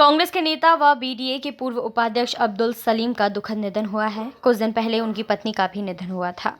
कांग्रेस के नेता व बीडीए के पूर्व उपाध्यक्ष अब्दुल सलीम का दुखद निधन हुआ है। कुछ दिन पहले उनकी पत्नी का भी निधन हुआ था।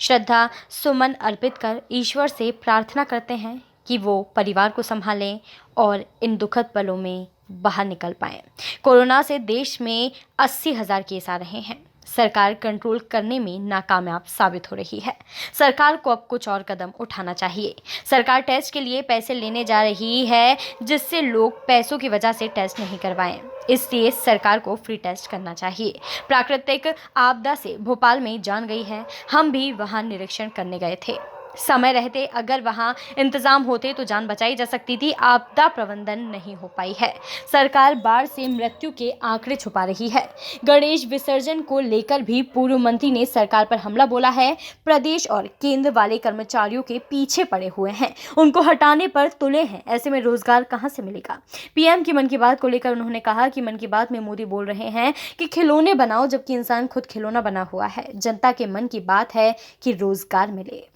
श्रद्धा सुमन अर्पित कर ईश्वर से प्रार्थना करते हैं कि वो परिवार को संभालें और इन दुखद पलों में बाहर निकल पाएं। कोरोना से देश में 80,000 केस आ रहे हैं। सरकार कंट्रोल करने में नाकामयाब साबित हो रही है। सरकार को अब कुछ और कदम उठाना चाहिए। सरकार टेस्ट के लिए पैसे लेने जा रही है, जिससे लोग पैसों की वजह से टेस्ट नहीं करवाएं। इसलिए सरकार को फ्री टेस्ट करना चाहिए। प्राकृतिक आपदा से भोपाल में जान गई है। हम भी वहां निरीक्षण करने गए थे। समय रहते अगर वहां इंतजाम होते तो जान बचाई जा सकती थी। आपदा प्रबंधन नहीं हो पाई है। सरकार बाढ़ से मृत्यु के आंकड़े छुपा रही है। गणेश विसर्जन को लेकर भी पूर्व मंत्री ने सरकार पर हमला बोला है। प्रदेश और केंद्र वाले कर्मचारियों के पीछे पड़े हुए हैं, उनको हटाने पर तुले हैं। ऐसे में रोजगार कहां से मिलेगा? पीएम की मन की बात को लेकर उन्होंने कहा कि मन की बात में मोदी बोल रहे हैं कि खिलौने बनाओ, जबकि इंसान खुद खिलौना बना हुआ है। जनता के मन की बात है कि रोजगार मिले।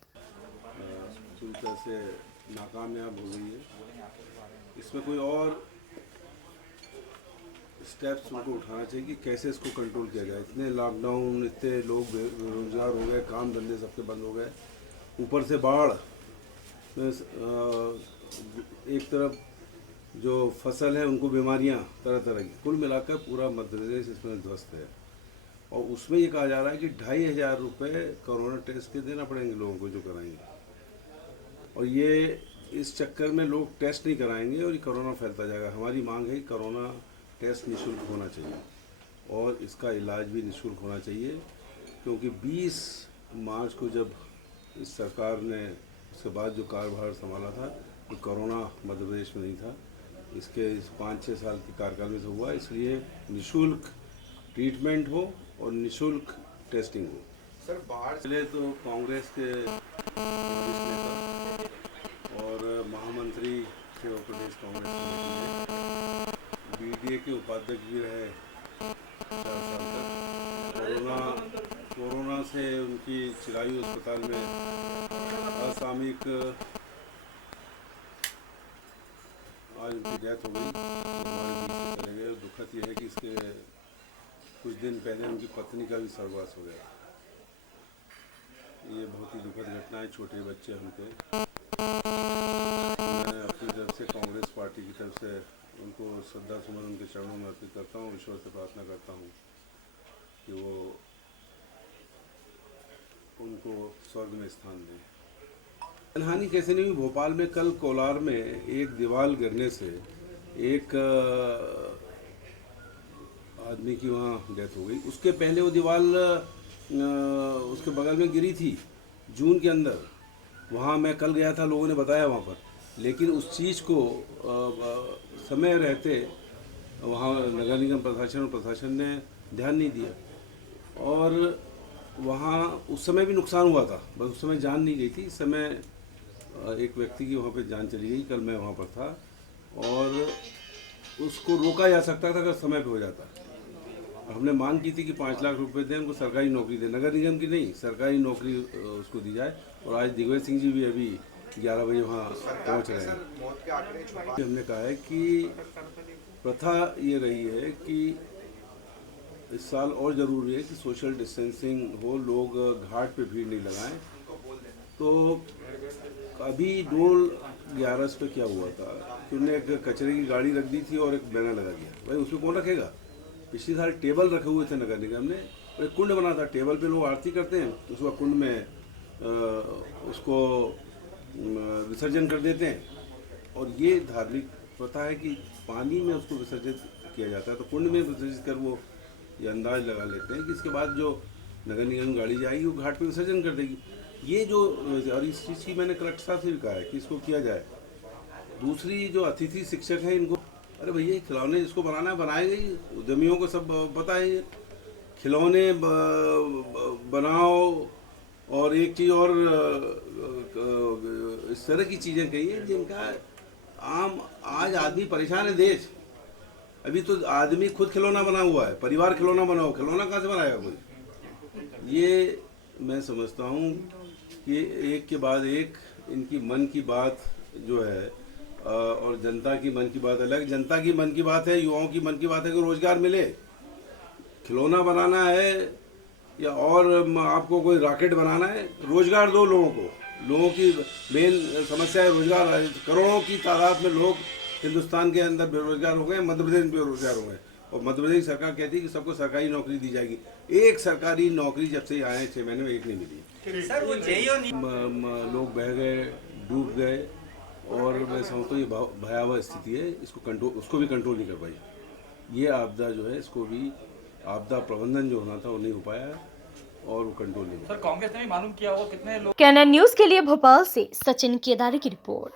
तरह से नाकामयाब हो गई है। इसमें कोई और स्टेप्स उनको उठाना चाहिए कि कैसे इसको कंट्रोल किया जाए। इतने लॉकडाउन, इतने लोग बेरोजगार हो गए, काम धंधे सबके बंद हो गए, ऊपर से बाढ़ में एक तरफ जो फसल है उनको बीमारियां तरह तरह की, कुल मिलाकर पूरा मध्य प्रदेश इसमें ध्वस्त है। और उसमें ये कहा जा रहा है कि 2,500 रुपये कोरोना टेस्ट के देना पड़ेंगे लोगों को जो कराएंगे, और ये इस चक्कर में लोग टेस्ट नहीं कराएंगे और ये कोरोना फैलता जाएगा। हमारी मांग है कि कोरोना टेस्ट निःशुल्क होना चाहिए और इसका इलाज भी निःशुल्क होना चाहिए, क्योंकि 20 मार्च को जब इस सरकार ने उसके बाद जो कार्यभार संभाला था तो कोरोना मध्य प्रदेश में नहीं था। इसके इस 5-6 साल के कार्यकाल में से हुआ, इसलिए निःशुल्क ट्रीटमेंट हो और निःशुल्क टेस्टिंग हो। सर बाहर पहले तो कांग्रेस के नेता और महामंत्री थे प्रदेश कांग्रेस कमेटी में, बीडीए के उपाध्यक्ष भी रहे 4 साल तक। कोरोना से उनकी चिरायु अस्पताल में असामयिक आज उनकी डेथ हो गई, हमारे बीच से चले गए। दुखद यह है कि इसके कुछ दिन पहले उनकी पत्नी का भी स्वर्गवास हो गया। ये बहुत ही दुखद घटना है। छोटे बच्चे उनके, मैं अपनी तरफ से कांग्रेस पार्टी की तरफ से उनको श्रद्धा सुमन उनके चरणों में अर्पित करता हूँ। ईश्वर से प्रार्थना करता हूँ कि वो उनको स्वर्ग में स्थान दें। जनहानि कैसे नहीं हुई? भोपाल में कल कोलार में एक दीवार गिरने से एक आदमी की वहाँ डेथ हो गई। उसके पहले वो दीवार उसके बगल में गिरी थी जून के अंदर। वहाँ मैं कल गया था, लोगों ने बताया वहाँ पर, लेकिन उस चीज़ को समय रहते वहाँ नगर निगम प्रशासन ने ध्यान नहीं दिया और वहाँ उस समय भी नुकसान हुआ था, बस उस समय जान नहीं गई थी। इस समय एक व्यक्ति की वहाँ पे जान चली गई। कल मैं वहाँ पर था और उसको रोका जा सकता था अगर समय पे हो जाता। हमने मांग की थी कि 5 लाख रुपए दें, उनको सरकारी नौकरी दें, नगर निगम की नहीं, सरकारी नौकरी उसको दी जाए। और आज दिग्विजय सिंह जी भी अभी 11 बजे वहाँ पहुँच रहे हैं। हमने कहा है कि प्रथा ये रही है कि इस साल और ज़रूरी है कि सोशल डिस्टेंसिंग हो, लोग घाट पे भीड़ नहीं लगाएं। तो अभी डोल 11 पे क्या हुआ था कि उन्होंने एक कचरे की गाड़ी रख दी थी और एक बैनर लगा दिया। भाई उसमें कौन रखेगा? पिछली साल टेबल रखे हुए थे नगर निगम ने, और एक कुंड बना था, टेबल पे लोग आरती करते हैं, उसको कुंड में उसको विसर्जन कर देते हैं। और ये धार्मिक प्रथा है कि पानी में उसको विसर्जित किया जाता है, तो कुंड में विसर्जित कर वो ये अंदाज लगा लेते हैं कि इसके बाद जो नगर निगम गाड़ी जाएगी वो घाट पे विसर्जन कर देगी। ये जो, और इस चीज़ की मैंने कलेक्टर साहब से भी कहा है कि इसको किया जाए। दूसरी जो अतिथि शिक्षक हैं, इनको अरे भैया खिलौने जिसको बनाना है बनाएगा ही, उद्यमियों को सब पता है। खिलौने बनाओ और एक चीज़ और इस तरह की चीज़ें कही है जिनका आम आज आदमी परेशान है देश। अभी तो आदमी खुद खिलौना बना हुआ है, परिवार खिलौना बनाओ, खिलौना कहाँ से बनाएगा कोई? ये मैं समझता हूँ कि एक के बाद एक इनकी मन की बात जो है और जनता की मन की बात अलग। जनता की मन की बात है, युवाओं की मन की बात है कि रोजगार मिले। खिलौना बनाना है या और आपको कोई रॉकेट बनाना है, रोजगार दो लोगों को। लोगों की मेन समस्या है रोजगार। करोड़ों की तादाद में लोग हिंदुस्तान के अंदर बेरोजगार हो गए, मध्य प्रदेश में बेरोजगार हो गए, और मध्य प्रदेश सरकार कहती है कि सबको सरकारी नौकरी दी जाएगी। एक सरकारी नौकरी जब से आए 6 महीने में एक नहीं मिली। सर वो लोग बह गए, डूब गए, और मैं समझता हूँ ये भयावह स्थिति है। उसको भी कंट्रोल नहीं कर पाई। ये आपदा जो है, इसको भी आपदा प्रबंधन जो होना था वो नहीं हो पाया और वो कंट्रोल नहीं हो पाया। सर कांग्रेस ने भी मालूम किया होगा कितने लोग। कैनन न्यूज़ के लिए भोपाल से सचिन केदारी की रिपोर्ट।